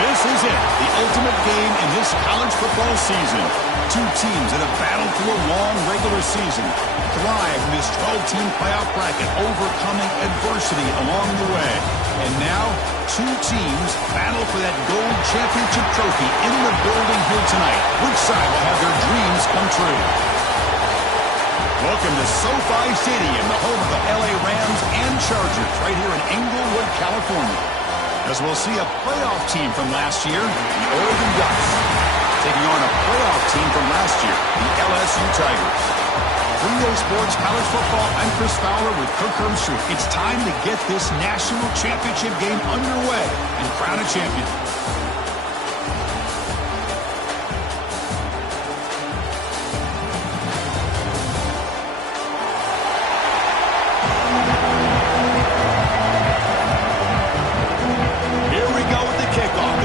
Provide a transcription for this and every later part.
This is it, the ultimate game in this college football season. Two teams that have battled through a long regular season, thrive in this 12-team playoff bracket, overcoming adversity along the way. And now, two teams battle for that gold championship trophy in the building here tonight. Which side will have their dreams come true? Welcome to SoFi Stadium, the home of the LA Rams and Chargers, right here in Englewood, California. As we'll see a playoff team from last year, the Oregon Ducks, taking on a playoff team from last year, the LSU Tigers. 3-Day Sports College Football, I'm Chris Fowler with Kirk Herbstreit. It's time to get this national championship game underway and crown a champion.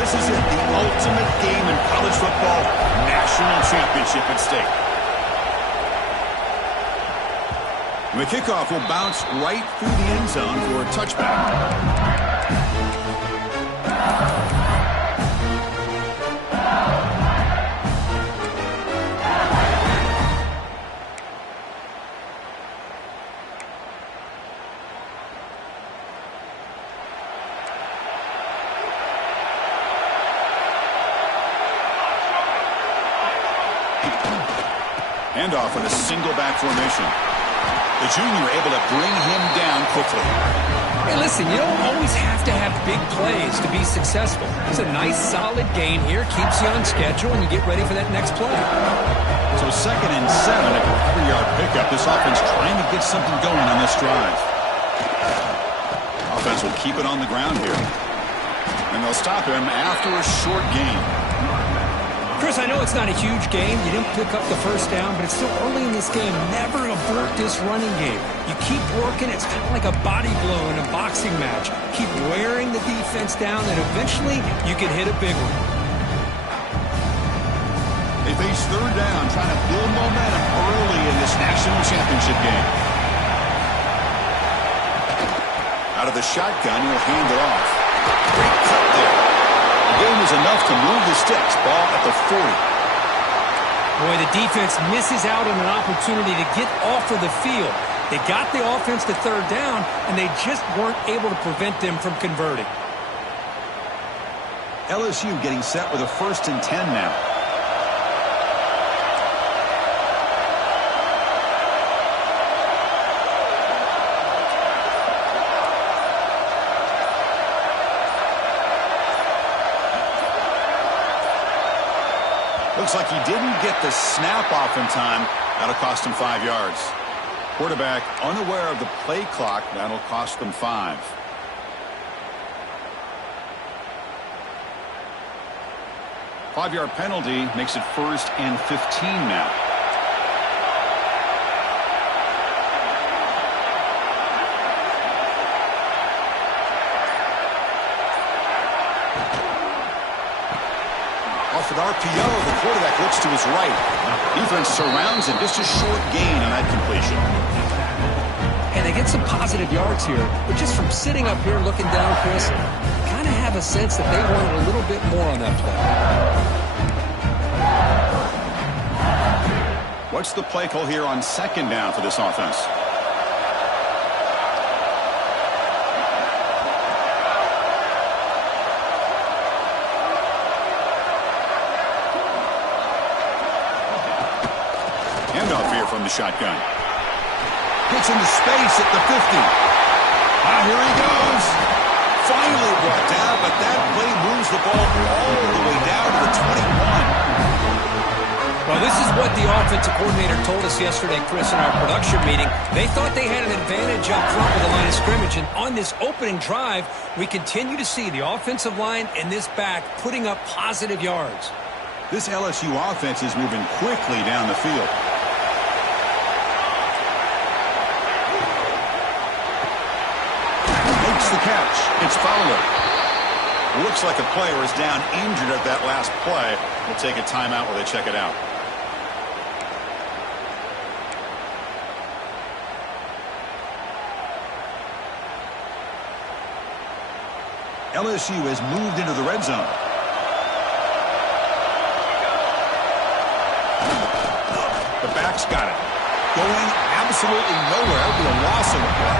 This is it, the ultimate game in college football, national championship at stake. The kickoff will bounce right through the end zone for a touchback. Handoff with a single back formation. The junior able to bring him down quickly. Hey, listen, you don't always have to have big plays to be successful. It's a nice, solid gain here. Keeps you on schedule, and you get ready for that next play. So 2nd and 7, a 3-yard pickup. This offense trying to get something going on this drive. Offense will keep it on the ground here. And they'll stop him after a short gain. Chris, I know it's not a huge game. You didn't pick up the first down, but it's still early in this game. Never avert this running game. You keep working. It's kind of like a body blow in a boxing match. Keep wearing the defense down, and eventually you can hit a big one. They face 3rd down, trying to build momentum early in this national championship game. Out of the shotgun, he'll hand it off. Great cut there. The game is enough to move the sticks. Ball at the 40. Boy, the defense misses out on an opportunity to get off of the field. They got the offense to third down, and they just weren't able to prevent them from converting. LSU getting set with a 1st and 10 now. Looks like he didn't get the snap off in time. That'll cost him 5 yards. Quarterback unaware of the play clock. That'll cost them 5. Five-yard penalty makes it 1st and 15 now. Off an RPO, the quarterback looks to his right. Defense surrounds him. Just a short gain on that completion. And they get some positive yards here, but just from sitting up here looking down, Chris, kind of have a sense that they wanted a little bit more on that play. What's the play call here on 2nd down for this offense? Handoff here from the shotgun. Gets into space at the 50. Here he goes. Finally brought down, but that play moves the ball all the way down to the 21. Well, this is what the offensive coordinator told us yesterday, Chris, in our production meeting. They thought they had an advantage up front with the line of scrimmage, and on this opening drive, we continue to see the offensive line and this back putting up positive yards. This LSU offense is moving quickly down the field. Makes the catch. It's Fowler. Looks like a player is down injured at that last play. We'll take a timeout while they check it out. LSU has moved into the red zone. The back's got it. Going absolutely nowhere. It'll be a loss of the play.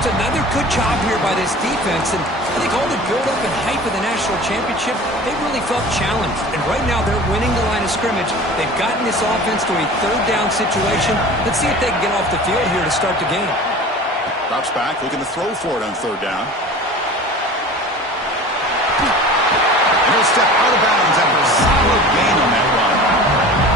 It's another good job here by this defense, and I think all the build-up and hype of the national championship, they really felt challenged. And right now they're winning the line of scrimmage. They've gotten this offense to a third down situation. Let's see if they can get off the field here to start the game. Drops back, looking to throw for it on 3rd down. And he'll step out of bounds after a solid gain on that run.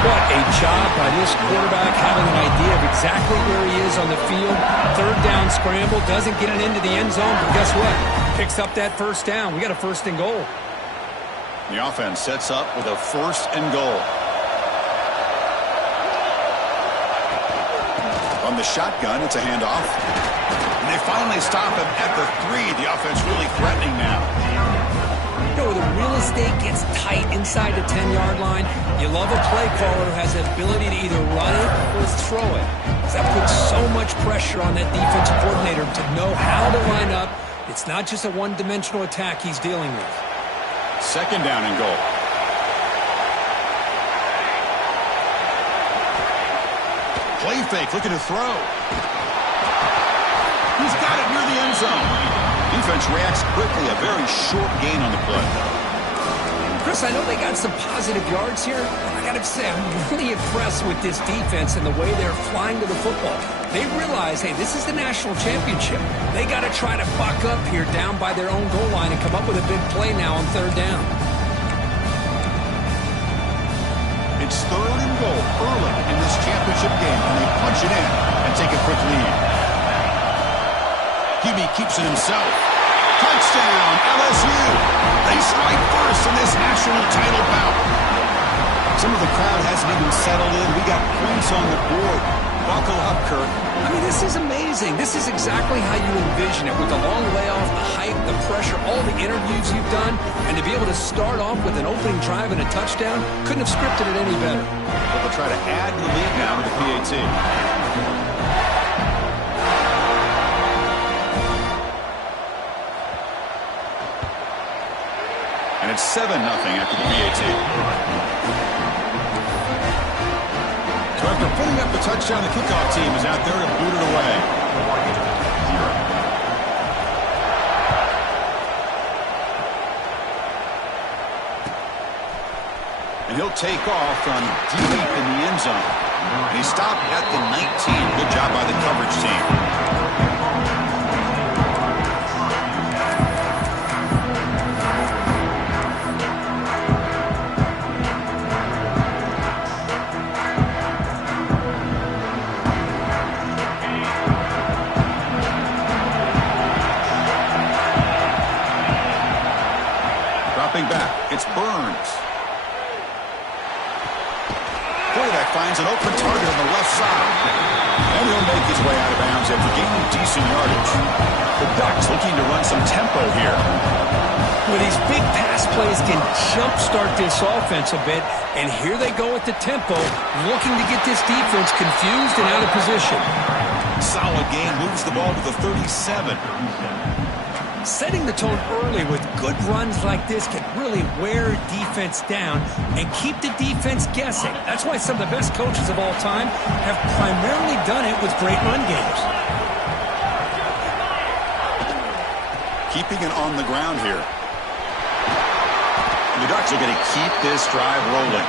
What a job by this quarterback, having an idea of exactly where he is on the field. 3rd down scramble, doesn't get it into the end zone, but guess what? Picks up that 1st down. We got a 1st and goal. The offense sets up with a 1st and goal. From the shotgun, it's a handoff. And they finally stop him at the 3. The offense really threatening now. You know, the real estate gets tight inside the 10-yard line. You love a play caller who has the ability to either run it or throw it. That puts so much pressure on that defensive coordinator to know how to line up. It's not just a one-dimensional attack he's dealing with. 2nd down and goal. Play fake, looking to throw. He's got it near the end zone. Defense reacts quickly. A very short gain on the play. Chris, I know they got some positive yards here, but I got to say, I'm really impressed with this defense and the way they're flying to the football. They realize, hey, this is the national championship. They got to try to buck up here down by their own goal line and come up with a big play now on 3rd down. It's 3rd and goal early in this championship game, and they punch it in and take a quick lead. Hebe keeps it himself. Touchdown, LSU. They strike first in this national title bout. Some of the crowd hasn't even settled in. We got points on the board. Buckle up, Kirk. I mean, this is amazing. This is exactly how you envision it, with the long layoff, the hype, the pressure, all the interviews you've done, and to be able to start off with an opening drive and a touchdown, couldn't have scripted it any better. But they'll try to add the lead now to the PAT. And it's 7-0 after the PAT. So after putting up the touchdown, the kickoff team is out there to boot it away. And he'll take off from deep in the end zone. And he stopped at the 19. Good job by the coverage team. Back. It's Burns. Quarterback finds an open target on the left side. And he'll make his way out of bounds after gaining decent yardage. The Ducks looking to run some tempo here. Well, these big pass plays can jumpstart this offense a bit. And here they go with the tempo, looking to get this defense confused and out of position. Solid game, moves the ball to the 37. Setting the tone early with good runs like this can really wear defense down and keep the defense guessing. That's why some of the best coaches of all time have primarily done it with great run games. Keeping it on the ground here. The Ducks are going to keep this drive rolling.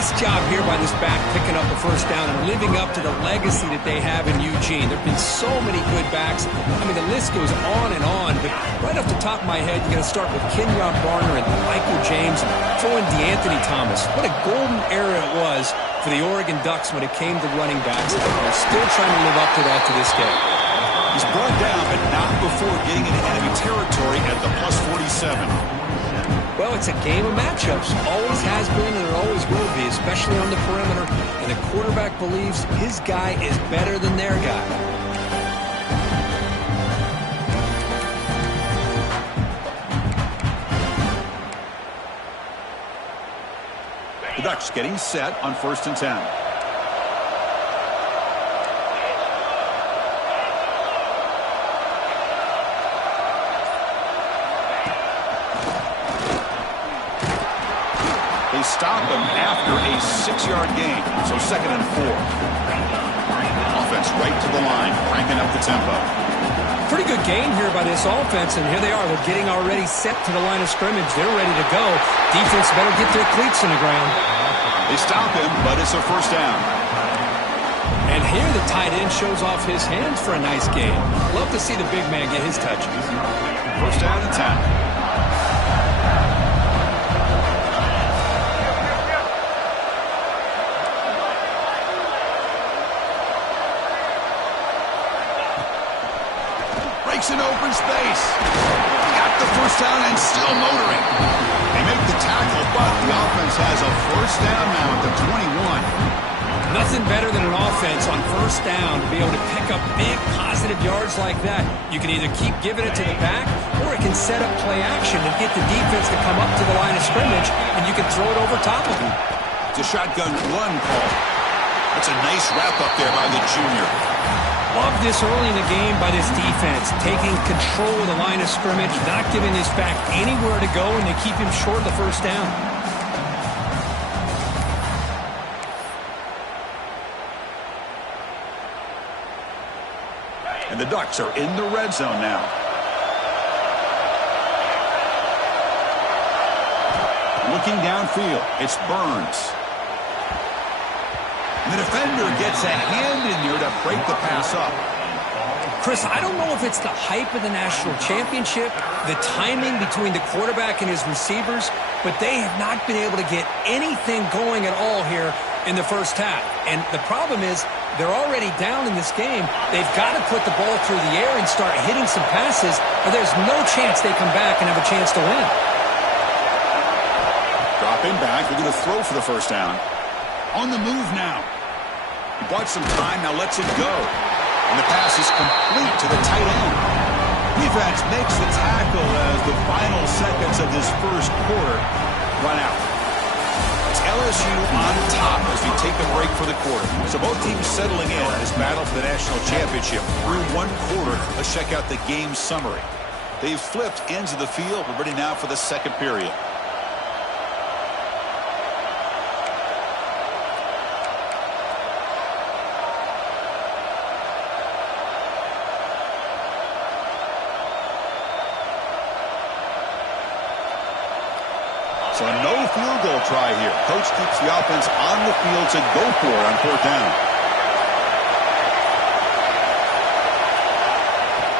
Nice job here by this back picking up the first down and living up to the legacy that they have in Eugene. There have been so many good backs. I mean, the list goes on and on, but right off the top of my head, you're going to start with Kenyon Barner and Michael James, throw in DeAnthony Thomas. What a golden era it was for the Oregon Ducks when it came to running backs. They're still trying to live up to that to this day. He's brought down, but not before getting into enemy territory at the plus 47. Well, it's a game of matchups. Always has been and it always will be, especially on the perimeter. And the quarterback believes his guy is better than their guy. The Ducks getting set on 1st and 10. They stop him after a 6-yard gain, so 2nd and 4. Offense right to the line, cranking up the tempo. Pretty good gain here by this offense, and here they are. They're getting already set to the line of scrimmage. They're ready to go. Defense better get their cleats in the ground. They stop him, but it's a 1st down. And here the tight end shows off his hands for a nice gain. Love to see the big man get his touches. 1st down and 10. In open space. Got the 1st down and still motoring. They make the tackle, but the offense has a 1st down now at the 21. Nothing better than an offense on 1st down to be able to pick up big positive yards like that. You can either keep giving it to the back or it can set up play action and get the defense to come up to the line of scrimmage and you can throw it over top of them. It's a shotgun run call. That's a nice wrap up there by the junior. Love this early in the game by this defense, taking control of the line of scrimmage, not giving this back anywhere to go, and they keep him short of the 1st down. And the Ducks are in the red zone now. Looking downfield, it's Burns. The defender gets a hand in there to break the pass up. Chris, I don't know if it's the hype of the national championship, the timing between the quarterback and his receivers, but they have not been able to get anything going at all here in the 1st half. And the problem is they're already down in this game. They've got to put the ball through the air and start hitting some passes, or there's no chance they come back and have a chance to win. Dropping back, they're going to throw for the 1st down. On the move now. He bought some time, now lets it go. And the pass is complete to the tight end. Defense makes the tackle as the final seconds of this 1st quarter run out. It's LSU on top as we take a break for the quarter. So both teams settling in on this battle for the national championship. Through 1 quarter, let's check out the game summary. They've flipped ends of the field. We're ready now for the 2nd period. try here. Coach keeps the offense on the field to go for it on 4th down.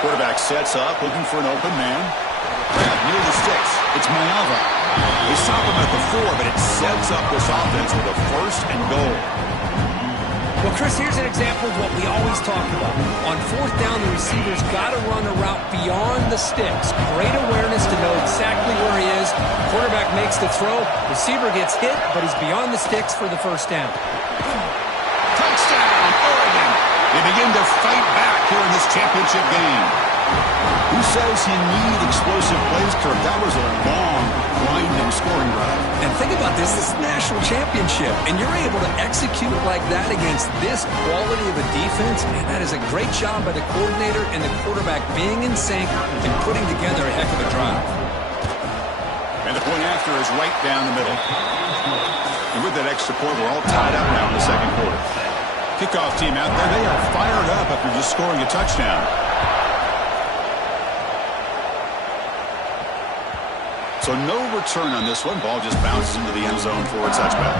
Quarterback sets up, looking for an open man. Grab near the sticks. It's Mayava. They stop him at the 4, but it sets up this offense with a 1st and goal. Well, Chris, here's an example of what we always talk about. On 4th down, the receiver's got to run a route beyond the sticks. Great awareness to know exactly where he is. Quarterback makes the throw. Receiver gets hit, but he's beyond the sticks for the 1st down. Touchdown, Oregon. They begin to fight back here in this championship game. Who says you need explosive plays, Kirk? That was a long, grinding scoring drive. And think about this. This is a national championship, and you're able to execute like that against this quality of a defense. Man, that is a great job by the coordinator and the quarterback being in sync and putting together a heck of a drive. And the point after is right down the middle. And with that extra point, we're all tied up now in the 2nd quarter. Kickoff team out there. They are fired up after just scoring a touchdown. So no return on this one. Ball just bounces into the end zone for a touchback.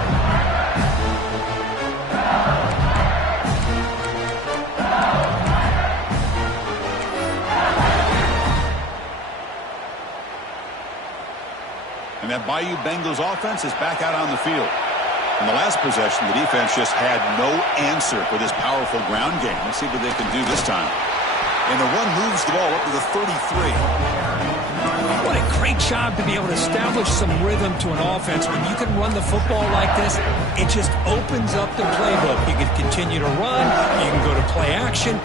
And that Bayou Bengals offense is back out on the field. In the last possession, the defense just had no answer for this powerful ground game. Let's see what they can do this time. And the run moves the ball up to the 33. What a great job to be able to establish some rhythm to an offense. When you can run the football like this, it just opens up the playbook. You can continue to run. You can go to play action.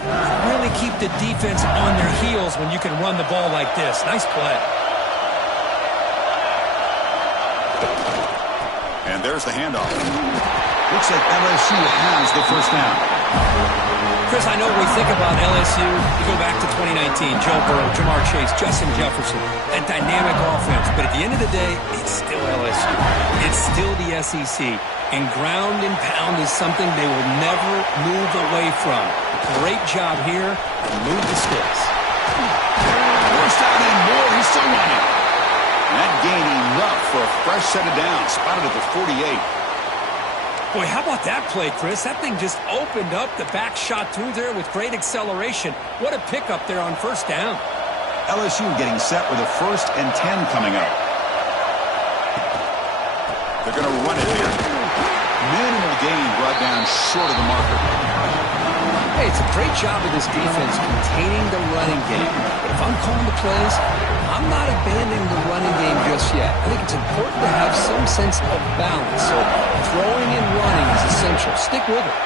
Really keep the defense on their heels when you can run the ball like this. Nice play. And there's the handoff. Looks like LSU has the 1st down. Chris, I know we think about LSU. You go back to 2019, Joe Burrow, Jamar Chase, Justin Jefferson, that dynamic offense. But at the end of the day, it's still LSU. It's still the SEC. And ground and pound is something they will never move away from. Great job here to move the sticks. First down and more. He's still running. And that gain enough for a fresh set of downs. Spotted at the 48. Boy, how about that play, Chris? That thing just opened up. The back shot through there with great acceleration. What a pickup there on 1st down. LSU getting set with a 1st and 10 coming up. They're going to run it here. Minimal gain brought down short of the marker. Hey, it's a great job of this defense containing the running game. But if I'm calling the plays, I'm not abandoning the running game just yet. I think it's important to have some sense of balance. So throwing and running is essential. Stick with it.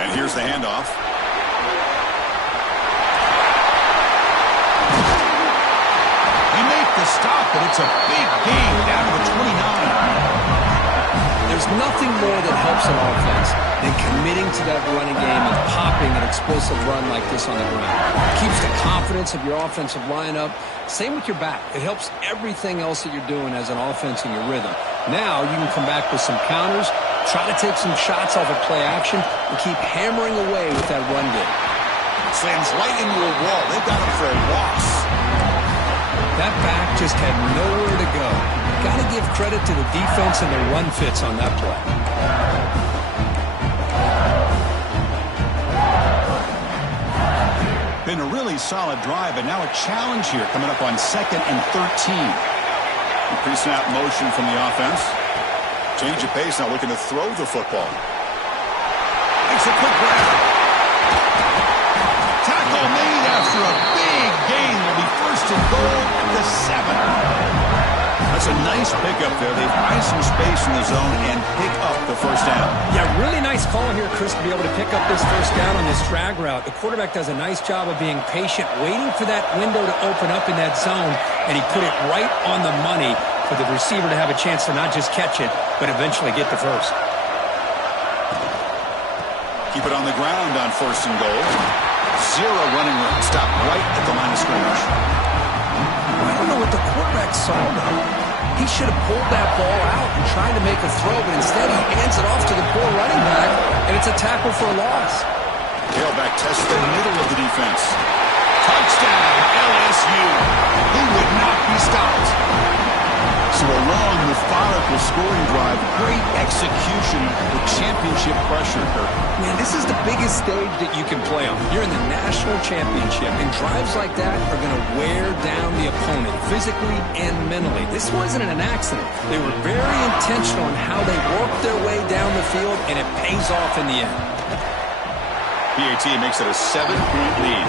And here's the handoff. They make the stop, but it's a big gain down to the 29. There's nothing more that helps an offense than committing to that running game and popping an explosive run like this on the ground. It keeps the confidence of your offensive lineup. Same with your back. It helps everything else that you're doing as an offense in your rhythm. Now you can come back with some counters, try to take some shots off of play action, and keep hammering away with that run game. Slams right into a wall. They've got him for a loss. That back just had nowhere to go. Got to give credit to the defense and the run fits on that play. Been a really solid drive, but now a challenge here coming up on 2nd and 13. Pre-snap motion from the offense. Change of pace, now looking to throw the football. Makes a quick grab. Tackle made after a big gain. Will be 1st and goal at the 7. That's a nice pickup there. They find some space in the zone and pick up the 1st down. Yeah, really nice call here, Chris, to be able to pick up this 1st down on this drag route. The quarterback does a nice job of being patient, waiting for that window to open up in that zone, and he put it right on the money for the receiver to have a chance to not just catch it, but eventually get the 1st. Keep it on the ground on 1st and goal. 0 running room. Stop right at the line of scrimmage. I don't know what the quarterback saw, though. He should have pulled that ball out and tried to make a throw, but instead he hands it off to the poor running back, and it's a tackle for a loss. Tailback tests the middle of the defense. Touchdown! Touchdown, LSU. He would not be stopped. So a long, methodical scoring drive. Great execution with championship pressure, Kirk. Man, this is the biggest stage that you can play on. You're in the national championship, and drives like that are going to wear down the opponent physically and mentally. This wasn't an accident. They were very intentional in how they worked their way down the field, and it pays off in the end. PAT makes it a 7-point lead.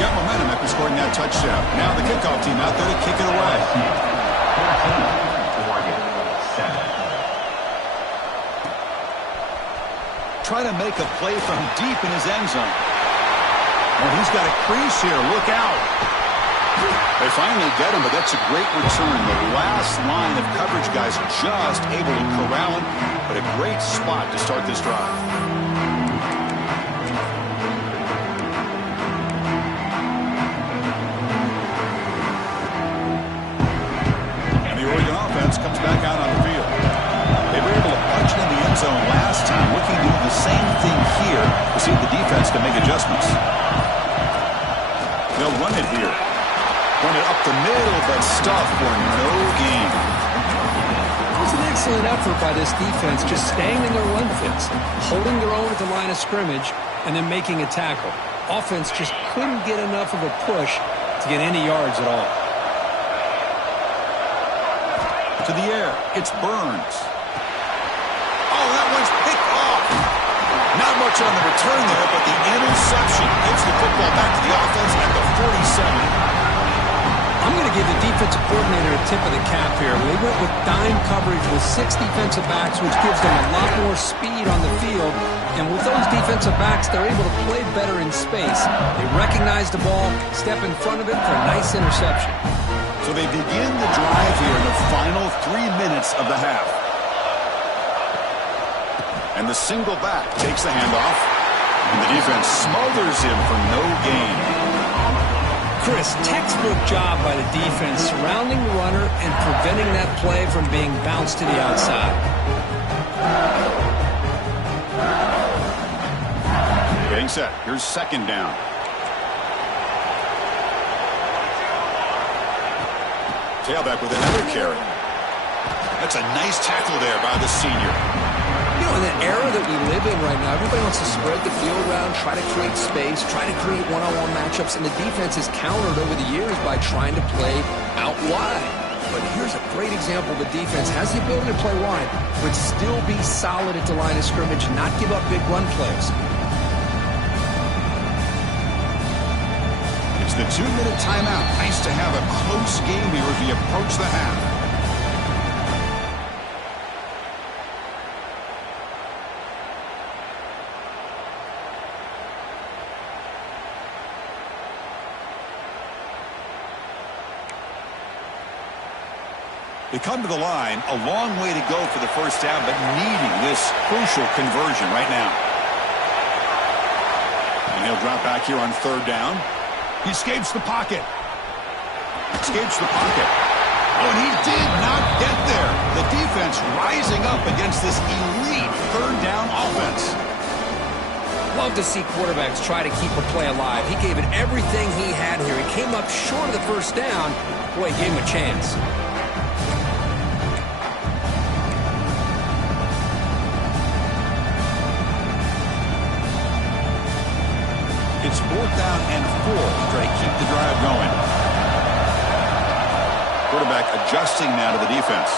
Got momentum after scoring that touchdown. Now the kickoff team out there to kick it away. Try to make a play from deep in his end zone. Oh, he's got a crease here. Look out. They finally get him, but that's a great return. The last line of coverage guys just able to corral him, but a great spot to start this drive. Comes back out on the field. They were able to punch it in the end zone last time, looking to do the same thing here to see if the defense can make adjustments. They'll run it here. Run it up the middle, but stuffed for no gain. It was an excellent effort by this defense, just staying in their run fits, holding their own at the line of scrimmage, and then making a tackle. Offense just couldn't get enough of a push to get any yards at all. To the air, it's Burns. Oh, that one's picked off. Not much on the return there, but the interception gets the football back to the offense at the 47. I'm going to give the defensive coordinator a tip of the cap here. They went with dime coverage with 6 defensive backs, which gives them a lot more speed on the field. And with those defensive backs, they're able to play better in space. They recognize the ball, step in front of it for a nice interception. So they begin the drive here in the final 3 minutes of the half. And the single back takes the handoff. And the defense smothers him for no gain. Chris, textbook job by the defense surrounding the runner and preventing that play from being bounced to the outside. Getting set. Here's second down. Tailback with another carry. That's a nice tackle there by the senior. You know, in the era that we live in right now, everybody wants to spread the field around, try to create space, try to create one-on-one matchups, and the defense has countered over the years by trying to play out wide. But here's a great example. The defense has the ability to play wide, but still be solid at the line of scrimmage, not give up big run plays. It's the 2-minute timeout. Nice to have a close game here as we approach the half. They come to the line, a long way to go for the first down, but needing this crucial conversion right now. And he'll drop back here on third down. He escapes the pocket. Escapes the pocket. Oh, and he did not get there. The defense rising up against this elite third down offense. Love to see quarterbacks try to keep a play alive. He gave it everything he had here. He came up short of the first down. Boy, he gave him a chance. It's 4th down and 4 to try to keep the drive going. Quarterback adjusting now to the defense.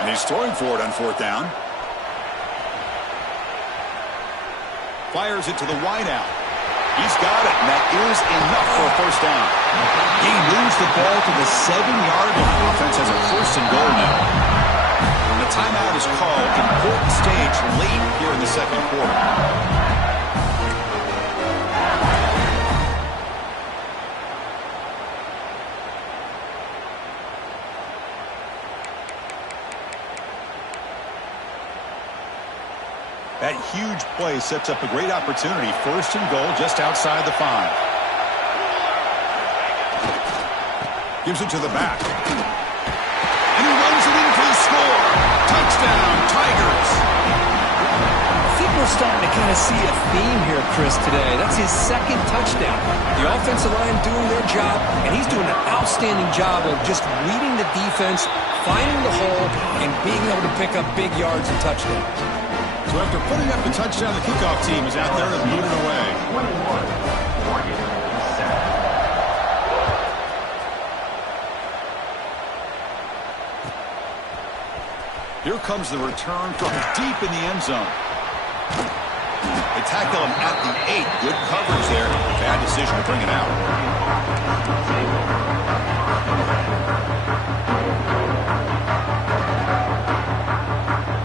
And he's throwing for it on 4th down. Fires it to the wideout. He's got it, and that is enough for a first down. He moves the ball to the 7-yard line. Offense has a 1st and goal now. And the timeout is called. Important stage late here in the second quarter. That huge play sets up a great opportunity. 1st and goal just outside the 5. Gives it to the back. And he runs it in for the score. Touchdown, Tigers. I think we're starting to kind of see a theme here, Chris, today. That's his second touchdown. The offensive line doing their job, and he's doing an outstanding job of just reading the defense, finding the hole, and being able to pick up big yards and touchdowns. So after putting up the touchdown, the kickoff team is out there and moving away. Here comes the return from deep in the end zone. They tackle him at the 8. Good coverage there. Bad decision to bring it out.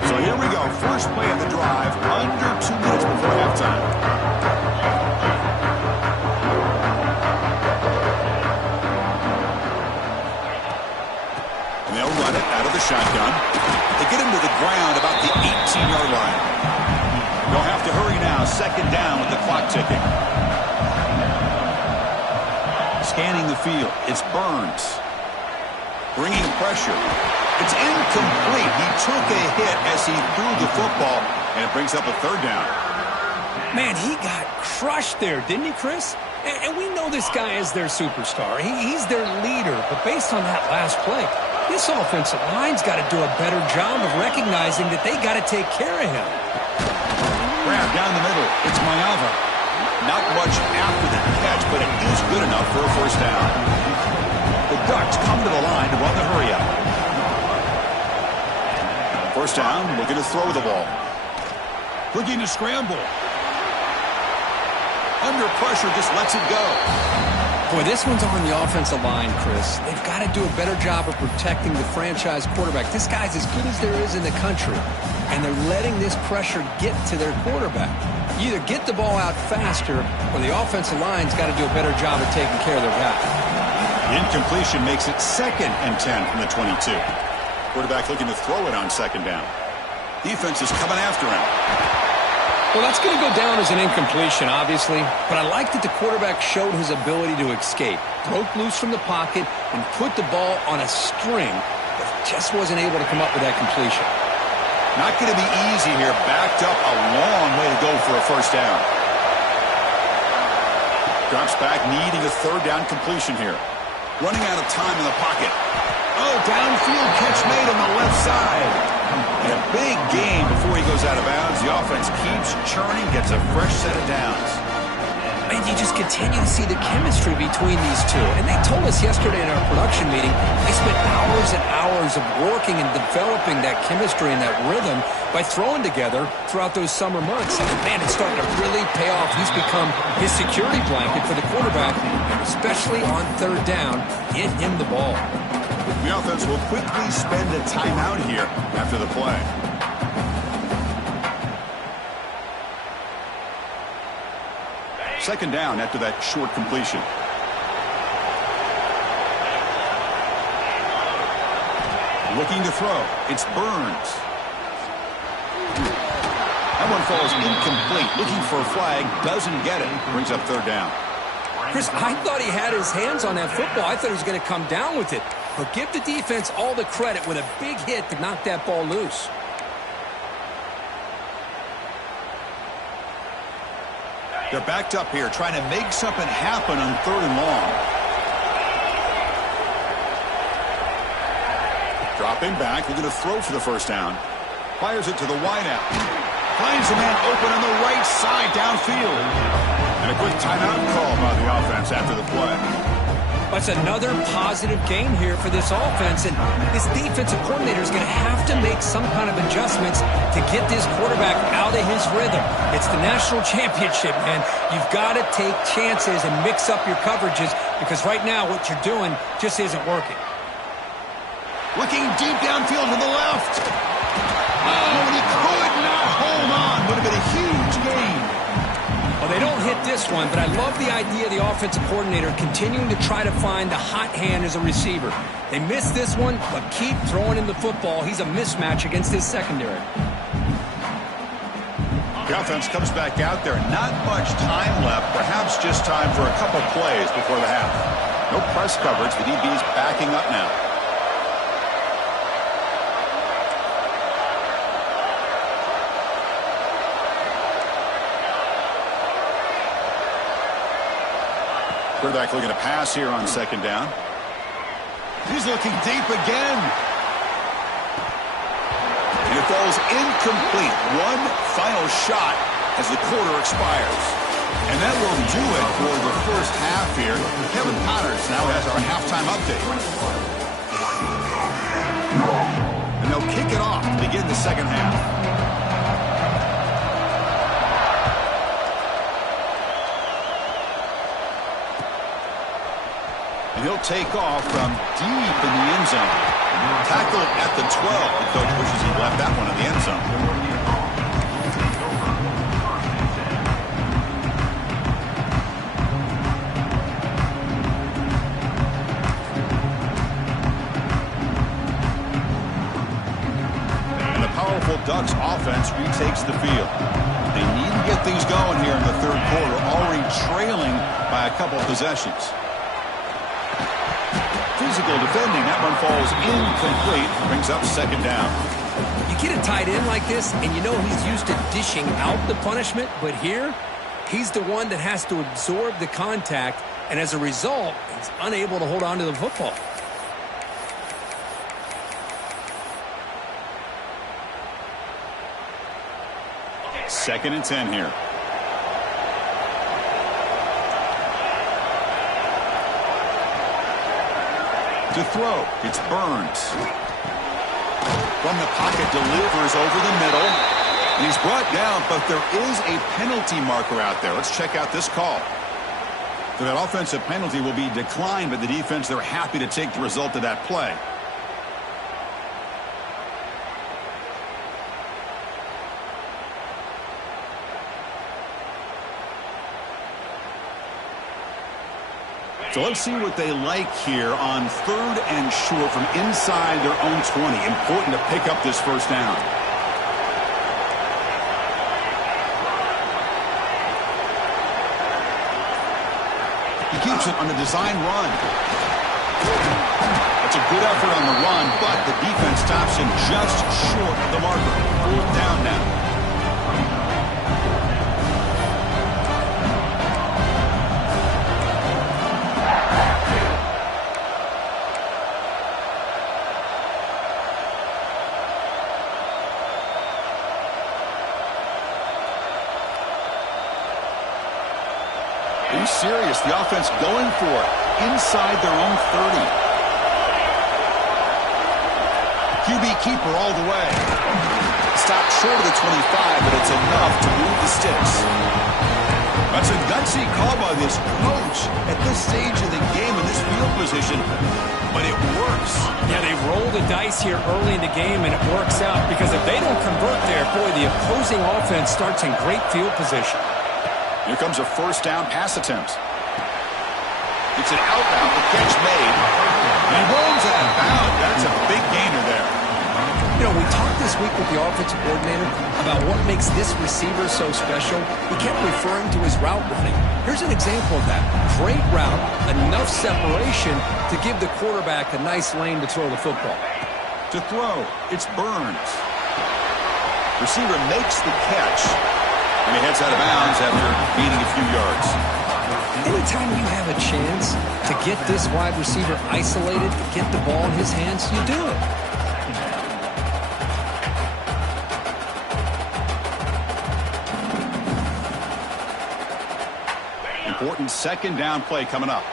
So here we go. First play of the drive. Under 2 minutes before halftime. And they'll run it out of the shotgun. They get him to the ground about the 18-yard line. They'll have to hurry now. Second down with the clock ticking. Scanning the field. It's Burns. Bringing pressure. It's incomplete. He took a hit as he threw the football, and it brings up a third down. Man, he got crushed there, didn't he, Chris? And we know this guy is their superstar. He's their leader. But based on that last play, this offensive line's got to do a better job of recognizing that they got to take care of him. Grab down the middle. It's Mayava. Not much after the catch, but it is good enough for a first down. The Ducks come to the line to run the hurry up. First down, looking to throw the ball. Looking to scramble. Under pressure, just lets it go. Boy, this one's on the offensive line, Chris. They've got to do a better job of protecting the franchise quarterback. This guy's as good as there is in the country, and they're letting this pressure get to their quarterback. You either get the ball out faster, or the offensive line's got to do a better job of taking care of their guy. Incompletion makes it 2nd and 10 from the 22. Quarterback looking to throw it on second down. Defense is coming after him. Well, that's going to go down as an incompletion, obviously, but I like that the quarterback showed his ability to escape, broke loose from the pocket, and put the ball on a string, but just wasn't able to come up with that completion. Not going to be easy here. Backed up a long way to go for a first down. Drops back, needing a third down completion here. Running out of time in the pocket. Oh, downfield catch made on the left side. And a big gain before he goes out of bounds. The offense keeps churning, gets a fresh set of downs. And you just continue to see the chemistry between these two. And they told us yesterday in our production meeting, they spent hours and hours of working and developing that chemistry and that rhythm by throwing together throughout those summer months. And man, it's starting to really pay off. He's become his security blanket for the quarterback, and especially on third down, get him the ball. The offense will quickly spend a timeout here after the play. Second down after that short completion. Looking to throw. It's Burns. That one falls incomplete. Looking for a flag. Doesn't get it. Brings up third down. Chris, I thought he had his hands on that football. I thought he was going to come down with it. But give the defense all the credit with a big hit to knock that ball loose. They're backed up here, trying to make something happen on third and long. Dropping back, looking to throw for the first down. Fires it to the wideout. Finds a man open on the right side downfield. And a quick timeout call by the offense after the play. That's another positive game here for this offense, and this defensive coordinator is going to have to make some kind of adjustments to get this quarterback out of his rhythm. It's the national championship, man. You've got to take chances and mix up your coverages, because right now what you're doing just isn't working. Looking deep downfield to the left. Oh, and he could not hold on. Would have been a huge gain. Well, they don't hit this one, but I love the idea of the offensive coordinator continuing to try to find the hot hand as a receiver. They missed this one, but keep throwing him the football. He's a mismatch against his secondary. The offense comes back out there. Not much time left. Perhaps just time for a couple plays before the half. No press coverage. The DB is backing up now. Quarterback looking to pass here on second down. He's looking deep again. And it falls incomplete. One final shot as the quarter expires. And that will do it for the first half here. Kevin Connors now has our halftime update. And they'll kick it off to begin the second half. And he'll take off from deep in the end zone. Tackled at the 12. The coach wishes he left that one in the end zone. And the powerful Ducks offense retakes the field. They need to get things going here in the third quarter, already trailing by a couple possessions. Physical defending. That one falls incomplete. Brings up second down. You get a tight end like this, and you know he's used to dishing out the punishment, but here, he's the one that has to absorb the contact, and as a result, he's unable to hold on to the football. Second and 10 here. To throw, it's Burns. From the pocket, delivers over the middle. And he's brought down, but there is a penalty marker out there. Let's check out this call. So that offensive penalty will be declined by the defense. They're happy to take the result of that play. So let's see what they like here on third and short from inside their own 20. Important to pick up this first down. He keeps it on the design run. That's a good effort on the run, but the defense stops him just short of the marker. Fourth down now. Serious. The offense going for it inside their own 30. QB keeper all the way. Stopped short of the 25, but it's enough to move the sticks. That's a gutsy call by this coach at this stage of the game in this field position, but it works. Yeah, they roll the dice here early in the game, and it works out because if they don't convert there, boy, the opposing offense starts in great field position. Here comes a first down pass attempt. It's an outbound, the catch made. And he rolls out of bounds. That's a big gainer there. You know, we talked this week with the offensive coordinator about what makes this receiver so special. He kept referring to his route running. Here's an example of that. Great route, enough separation to give the quarterback a nice lane to throw the football. To throw, it's Burns. Receiver makes the catch. And he heads out of bounds after gaining a few yards. Anytime you have a chance to get this wide receiver isolated, to get the ball in his hands, you do it. Important second down play coming up.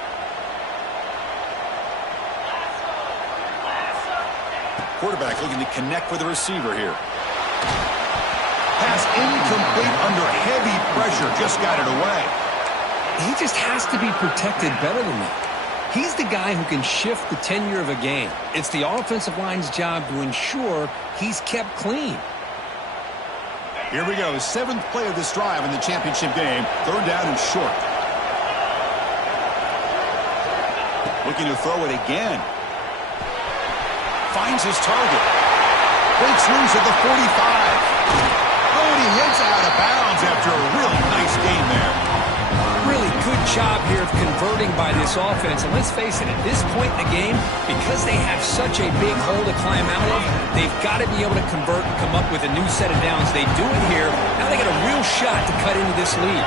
Quarterback looking to connect with the receiver here. Pass incomplete under heavy pressure. Just got it away. He just has to be protected better than that. He's the guy who can shift the tenure of a game. It's the offensive line's job to ensure he's kept clean. Here we go. Seventh play of this drive in the championship game. Third down and short. Looking to throw it again. Finds his target. Breaks loose at the 45. He hits out of bounds after a really nice game there. Really good job here of converting by this offense. And let's face it, at this point in the game, because they have such a big hole to climb out of, they've got to be able to convert and come up with a new set of downs. They do it here. Now they got a real shot to cut into this lead.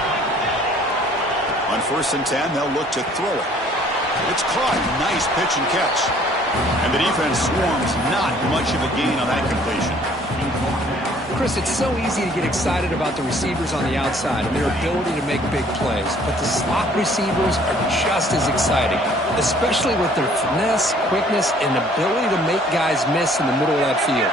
On 1st and 10, they'll look to throw it. It's caught. Nice pitch and catch. And the defense swarms. Not much of a gain on that completion. Chris, it's so easy to get excited about the receivers on the outside and their ability to make big plays, but the slot receivers are just as exciting, especially with their finesse, quickness, and ability to make guys miss in the middle of that field.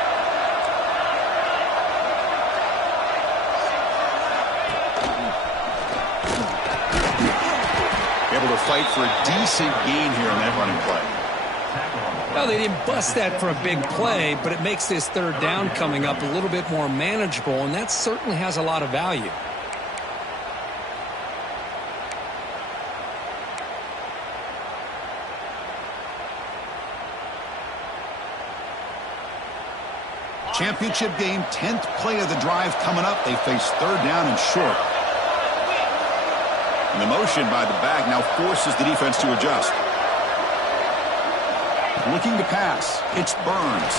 Able to fight for a decent gain here on that running play. Well, they didn't bust that for a big play, but it makes this 3rd down coming up a little bit more manageable, and that certainly has a lot of value. Championship game, 10th play of the drive coming up. They face 3rd down and short. And the motion by the back now forces the defense to adjust. Looking to pass. It's Burns.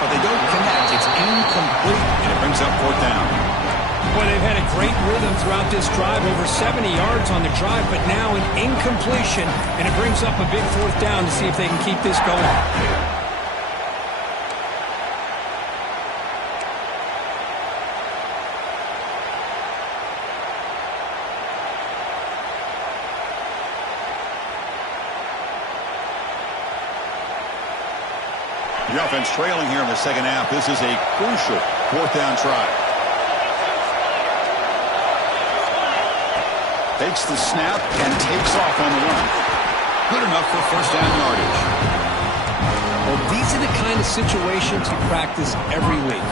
But they don't connect. It's incomplete, and it brings up 4th down. Boy, they've had a great rhythm throughout this drive. Over 70 yards on the drive, but now an incompletion, and it brings up a big 4th down to see if they can keep this going. The offense trailing here in the 2nd half. This is a crucial 4th down try. Takes the snap and takes off on the run. Good enough for 1st down yardage. Well, these are the kind of situations you practice every week.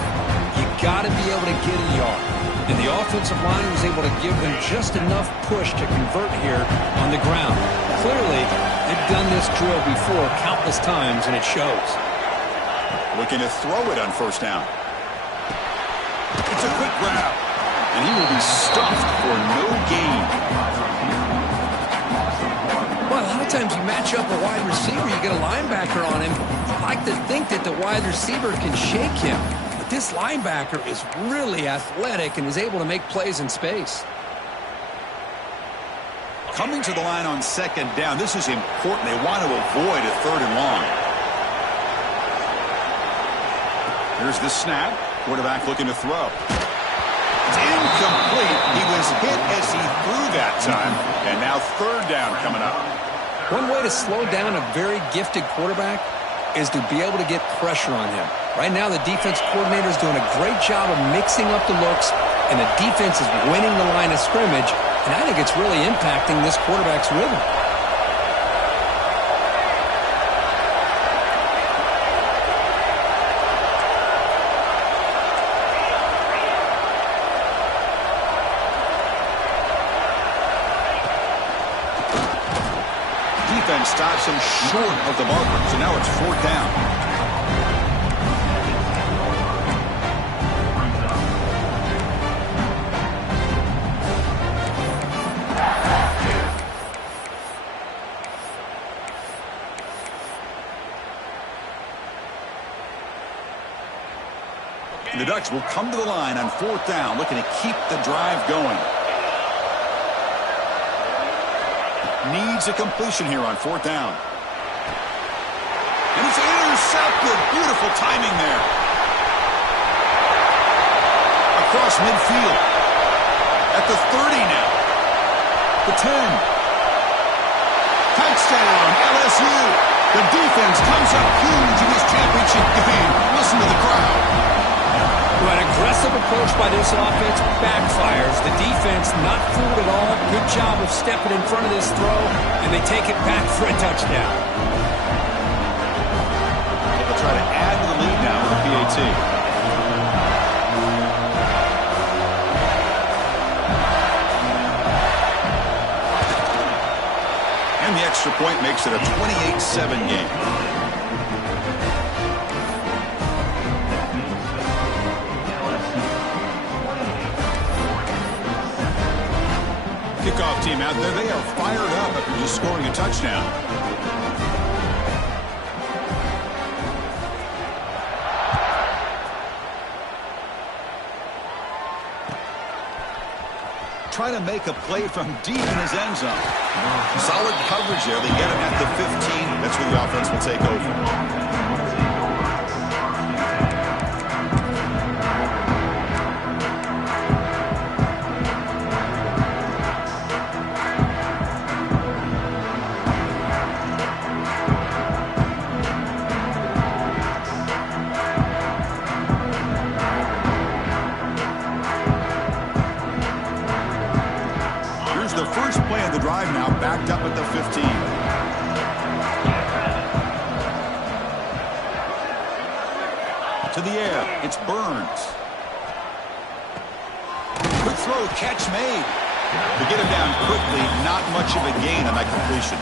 You got to be able to get a yard. And the offensive line was able to give them just enough push to convert here on the ground. Clearly, they've done this drill before countless times, and it shows. Looking to throw it on 1st down. It's a quick grab. And he will be stuffed for no gain. Well, a lot of times you match up a wide receiver, you get a linebacker on him. I like to think that the wide receiver can shake him. But this linebacker is really athletic and is able to make plays in space. Coming to the line on 2nd down. This is important. They want to avoid a 3rd and long. Here's the snap. Quarterback looking to throw. It's incomplete. He was hit as he threw that time. And now 3rd down coming up. One way to slow down a very gifted quarterback is to be able to get pressure on him. Right now, the defense coordinator is doing a great job of mixing up the looks, and the defense is winning the line of scrimmage. And I think it's really impacting this quarterback's rhythm. Defense stops him short of the marker, so now it's 4th down. And the Ducks will come to the line on 4th down, looking to keep the drive going. Needs a completion here on 4th down. And it's intercepted. Beautiful timing there. Across midfield. At the 30 now. The 10. Touchdown, LSU. The defense comes up huge in this championship game. Listen to the crowd. Well, an aggressive approach by this offense backfires. The defense not fooled at all. Good job of stepping in front of this throw, and they take it back for a touchdown. They'll try to add to the lead now with a PAT. And the extra point makes it a 28-7 game. Kickoff team game out there. They are fired up after just scoring a touchdown. Trying to make a play from deep in his end zone. Solid coverage there. They get him at the 15. That's where the offense will take over. Drive now backed up at the 15. To the air, it's Burns. Quick throw, catch made. To get him down quickly, not much of a gain on that completion.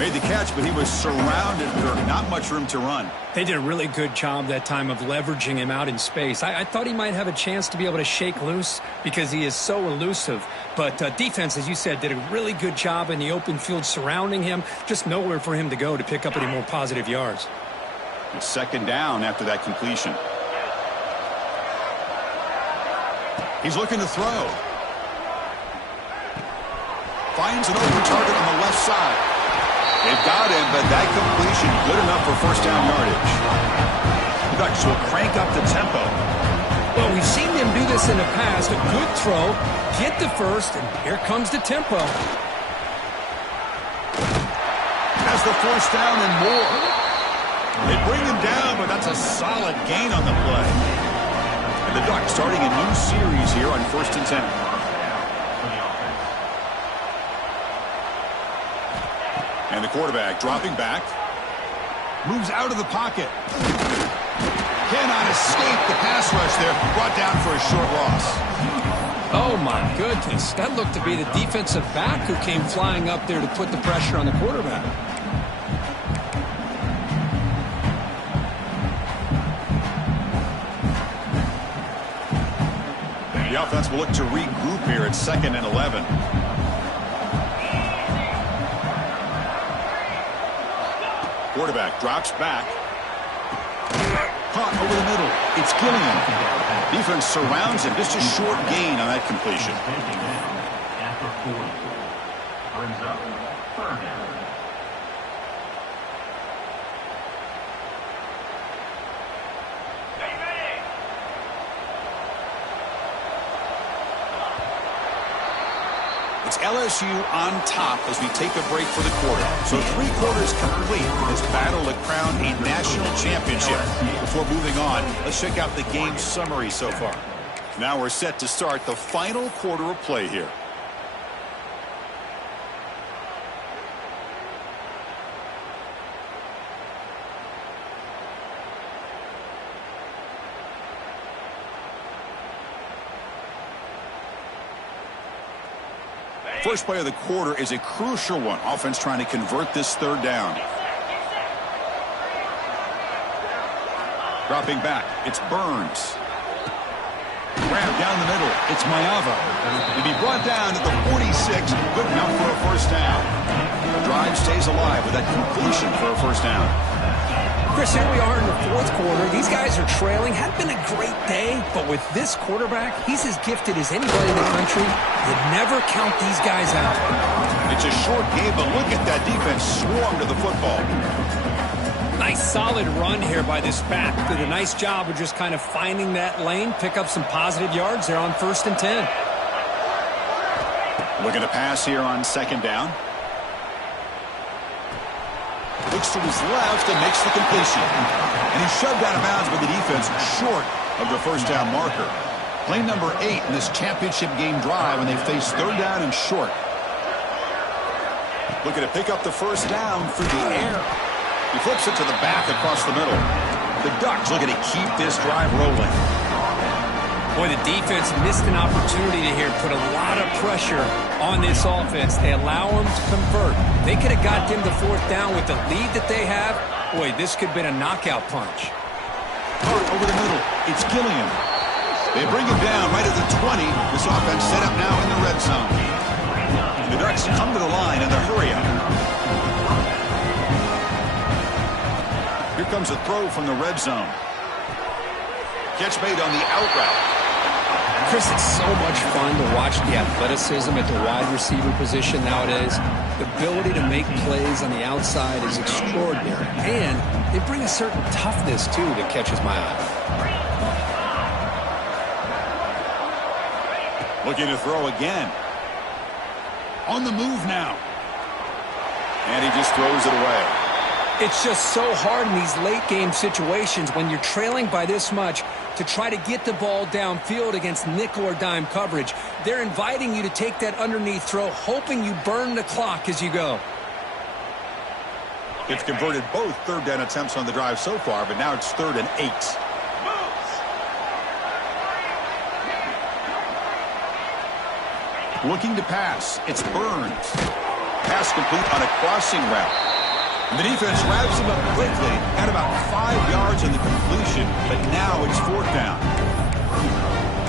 Made the catch, but he was surrounded. There not much room to run. They did a really good job that time of leveraging him out in space. I thought he might have a chance to be able to shake loose because he is so elusive. But defense, as you said, did a really good job in the open field surrounding him. Just nowhere for him to go to pick up any more positive yards. It's second down after that completion. He's looking to throw. Finds an open target on the left side. They've got him, but that completion good enough for first down yardage. The Ducks will crank up the tempo. Well, we've seen them do this in the past. A good throw, get the first, and here comes the tempo. Has the first down and more. They bring him down, but that's a solid gain on the play. And the Ducks starting a new series here on 1st and 10. And the quarterback dropping back. Moves out of the pocket. Cannot escape the pass rush there. Brought down for a short loss. Oh, my goodness. That looked to be the defensive back who came flying up there to put the pressure on the quarterback. The offense will look to regroup here at 2nd and 11. Quarterback drops back. Caught over the middle. It's Gilliam. Defense surrounds him. Just a short gain on that completion. After 4, brings up 3rd down. It's LSU on top as we take a break for the quarter. So 3 quarters complete in this battle to crown a national championship. Before moving on, let's check out the game summary so far. Now we're set to start the final quarter of play here. First play of the quarter is a crucial one. Offense trying to convert this 3rd down. Dropping back, it's Burns. Grab down the middle, it's Mayava. To be brought down at the 46, good enough for a first down. The drive stays alive with that completion for a first down. Chris, here we are in the 4th quarter. These guys are trailing. Had been a great day, but with this quarterback, he's as gifted as anybody in the country. You never count these guys out. It's a short game, but look at that defense swarm to the football. Nice solid run here by this back. Did a nice job of just kind of finding that lane, pick up some positive yards there on 1st and 10. Looking to pass here on 2nd down. Looks to his left and makes the completion. And he's shoved out of bounds by the defense short of the first down marker. Play number 8 in this championship game drive, and they face 3rd down and short. Looking to pick up the first down through the air. He flips it to the back across the middle. The Ducks looking to keep this drive rolling. Boy, the defense missed an opportunity to here put a lot of pressure on this offense. They allow them to convert. They could have got them to 4th down with the lead that they have. Boy, this could have been a knockout punch. Over the middle, it's Gilliam. They bring him down right at the 20. This offense set up now in the red zone. The Ducks come to the line in the hurry-up. Here comes a throw from the red zone. Catch made on the out route. Chris, it's so much fun to watch the athleticism at the wide receiver position nowadays. The ability to make plays on the outside is extraordinary. And they bring a certain toughness, too, that catches my eye. Looking to throw again. On the move now. And he just throws it away. It's just so hard in these late-game situations when you're trailing by this much to try to get the ball downfield against nickel or dime coverage. They're inviting you to take that underneath throw, hoping you burn the clock as you go. It's converted both third down attempts on the drive so far, but now it's 3rd and 8. Looking to pass. It's Burns. Pass complete on a crossing route. And the defense wraps him up quickly at about 5 yards in the completion, but now it's 4th down.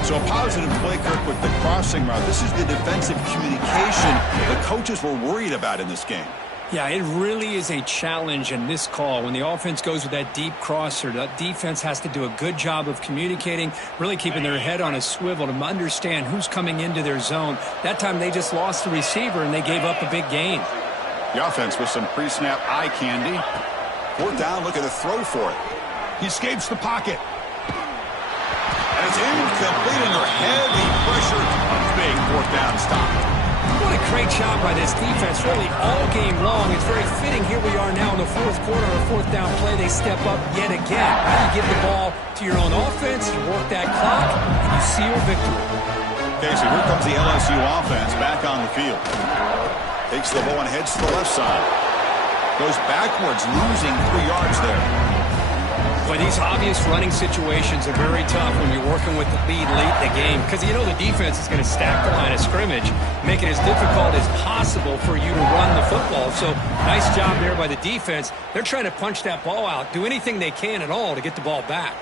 So a positive play, Kirk, with the crossing route. This is the defensive communication the coaches were worried about in this game. Yeah, it really is a challenge in this call. When the offense goes with that deep crosser, that defense has to do a good job of communicating, really keeping their head on a swivel to understand who's coming into their zone. That time they just lost the receiver and they gave up a big gain. The offense with some pre-snap eye candy. 4th down, look at the throw for it. He escapes the pocket. And it's incomplete under heavy pressure. A big 4th down stop. What a great job by this defense, really all game long. It's very fitting. Here we are now in the 4th quarter, a 4th down play. They step up yet again. How do you give the ball to your own offense? You work that clock, and you seal victory. Okay, so here comes the LSU offense back on the field. Takes the ball and heads to the left side. Goes backwards, losing 3 yards there. Boy, these obvious running situations are very tough when you're working with the lead late in the game because you know the defense is going to stack the line of scrimmage, make it as difficult as possible for you to run the football. So nice job there by the defense. They're trying to punch that ball out, do anything they can at all to get the ball back.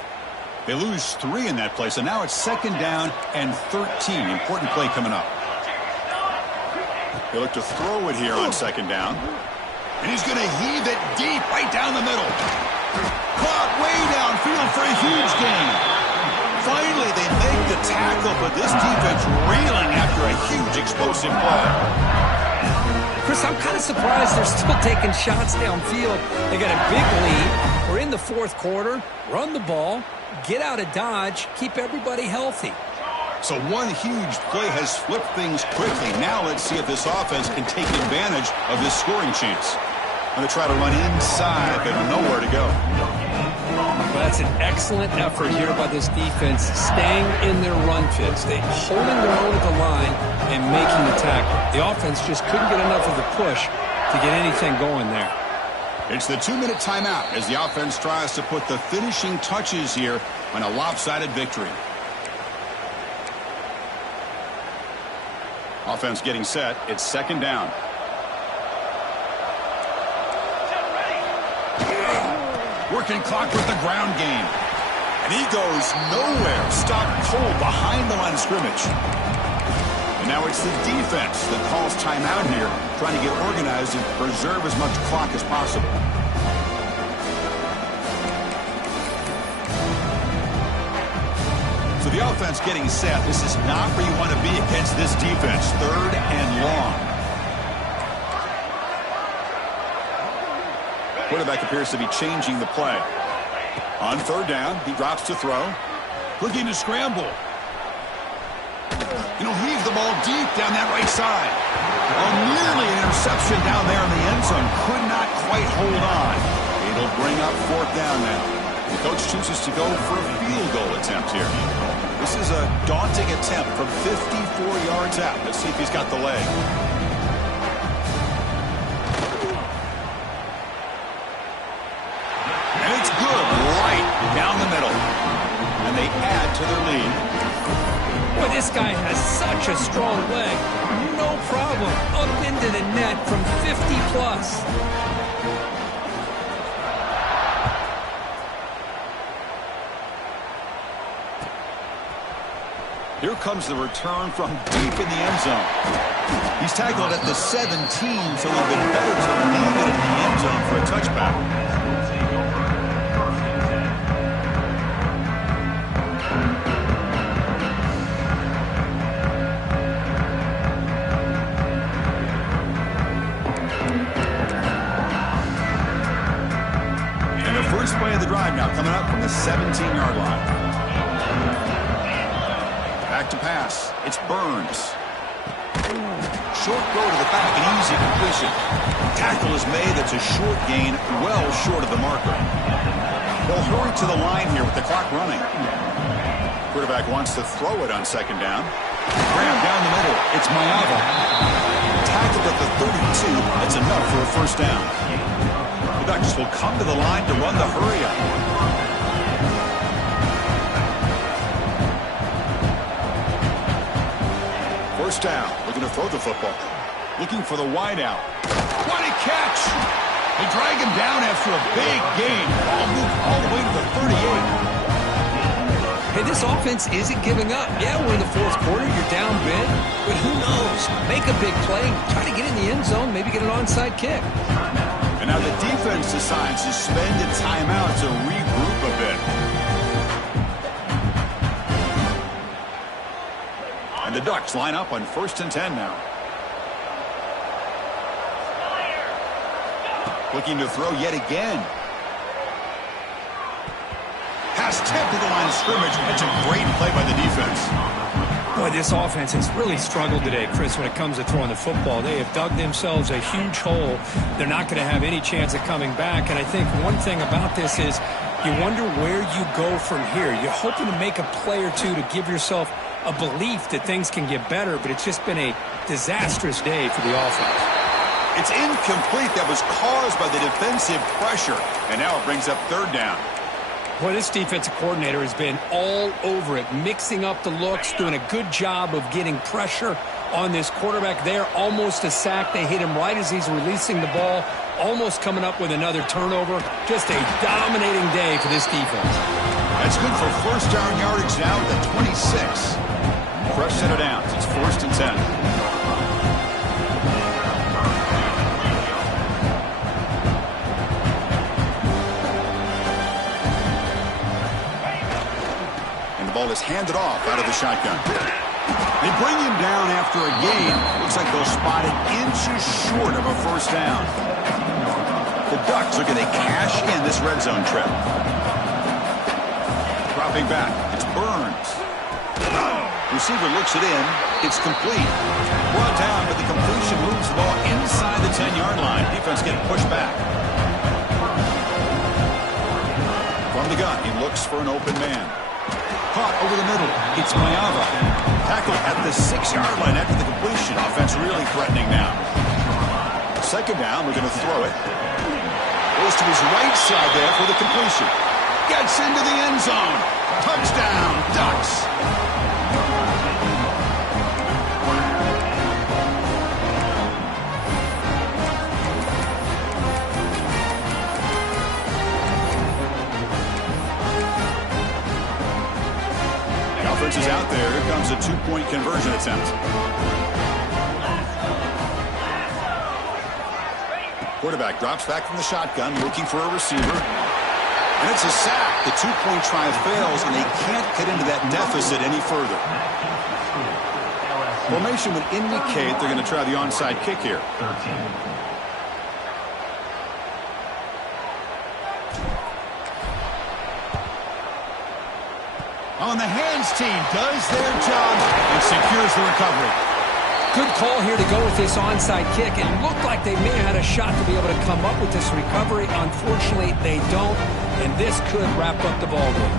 They lose 3 in that play, so now it's 2nd down and 13. Important play coming up. They look to throw it here on 2nd down. And he's going to heave it deep right down the middle. Caught way downfield for a huge gain. Finally, they make the tackle, but this defense reeling after a huge explosive play. Chris, I'm kind of surprised they're still taking shots downfield. They got a big lead. We're in the 4th quarter. Run the ball, get out of Dodge, keep everybody healthy. So one huge play has flipped things quickly. Now let's see if this offense can take advantage of this scoring chance. Going to try to run inside, but nowhere to go. Well, that's an excellent effort here by this defense, staying in their run fits. They're holding their own at the line and making the tackle. The offense just couldn't get enough of the push to get anything going there. It's the 2-minute timeout as the offense tries to put the finishing touches here on a lopsided victory. Offense getting set. It's 2nd down. Working clock with the ground game. And he goes nowhere. Stopped cold behind the line of scrimmage. And now it's the defense that calls timeout here, trying to get organized and preserve as much clock as possible. So the offense getting set. This is not where you want to be against this defense. 3rd and long. Quarterback appears to be changing the play. On 3rd down, he drops to throw. Looking to scramble. And he'll heave the ball deep down that right side. Oh, nearly an interception down there in the end zone. Could not quite hold on. It'll bring up 4th down now. The coach chooses to go for a field goal attempt here. This is a daunting attempt from 54 yards out. Let's see if he's got the leg. And it's good, right down the middle. And they add to their lead. Boy, this guy has such a strong leg. No problem. Up into the net from 50 plus. Here comes the return from deep in the end zone. He's tackled at the 17, so it would have been better to leave it in the end zone for a touchback. First play of the drive now coming up from the 17-yard line. Back to pass. It's Burns. Short throw to the back, an easy completion. Tackle is made. That's a short gain, well short of the marker. They'll hurry to the line here with the clock running. Quarterback wants to throw it on second down. Graham down the middle. It's Mayava. Tackled at the 32. That's enough for a first down. The Ducks will come to the line to run the hurry-up. First down. Looking to throw the football. Looking for the wideout. What a catch! They drag him down after a big gain. Ball moved all the way to the 38. Hey, this offense isn't giving up. Yeah, we're in the fourth quarter. You're down big. But who knows? Make a big play. Try to get in the end zone. Maybe get an onside kick. And now the defense decides to spend a timeout to regroup a bit. And the Ducks line up on 1st and 10 now. Looking to throw yet again. Pass tipped to the line of scrimmage. That's a great play by the defense. Boy, this offense has really struggled today, Chris, when it comes to throwing the football. They have dug themselves a huge hole. They're not going to have any chance of coming back. And I think one thing about this is you wonder where you go from here. You're hoping to make a play or two to give yourself a belief that things can get better, but it's just been a disastrous day for the offense. It's incomplete. That was caused by the defensive pressure. And now it brings up 3rd down. Boy, this defensive coordinator has been all over it, mixing up the looks, doing a good job of getting pressure on this quarterback there. Almost a sack. They hit him right as he's releasing the ball, almost coming up with another turnover. Just a dominating day for this defense. That's good for first down yardage now at the 26. Fresh set of downs. It's 1st and 10. Ball is handed off out of the shotgun. They bring him down after a gain. Looks like they'll spot it inches short of a first down. The Ducks are going to cash in this red zone trip. Dropping back. It's Burns. Receiver looks it in. It's complete. Brought down, but the completion moves the ball inside the 10-yard line. Defense getting pushed back. From the gun, he looks for an open man. Caught over the middle. It's Mayava. Tackled at the 6-yard line after the completion. Offense really threatening now. Second down, we're going to throw it. Goes to his right side there for the completion. Gets into the end zone. Touchdown, Ducks. Is out there. Here comes a 2-point conversion attempt. Quarterback drops back from the shotgun, looking for a receiver. And it's a sack. The 2-point try fails, and they can't get into that deficit any further. Formation would indicate they're going to try the onside kick here. On the hands team does their job and secures the recovery. Good call here to go with this onside kick. It looked like they may have had a shot to be able to come up with this recovery. Unfortunately, they don't, and this could wrap up the ball game.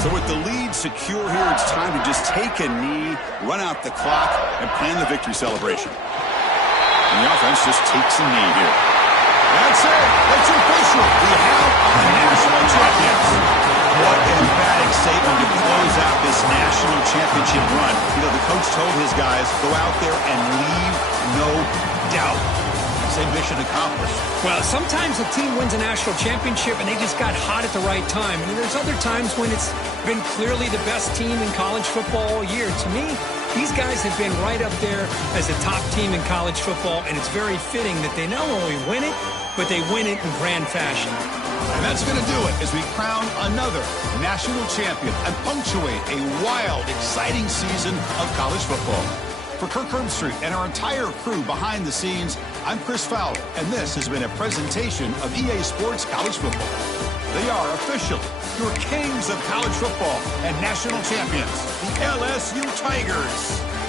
So with the lead secure here, it's time to just take a knee, run out the clock, and plan the victory celebration. And the offense just takes a knee here. That's it. It's official. We have our national champions. What an emphatic statement to close out this national championship run. You know, the coach told his guys, go out there and leave no doubt. So say mission accomplished. Well, sometimes a team wins a national championship and they just got hot at the right time. And there's other times when it's been clearly the best team in college football all year. To me, these guys have been right up there as a top team in college football, and it's very fitting that they not only win it, but they win it in grand fashion. And that's going to do it as we crown another national champion and punctuate a wild, exciting season of college football. For Kirk Herbstreit and our entire crew behind the scenes, I'm Chris Fowler, and this has been a presentation of EA Sports College Football. They are officially your kings of college football and national champions, the LSU Tigers.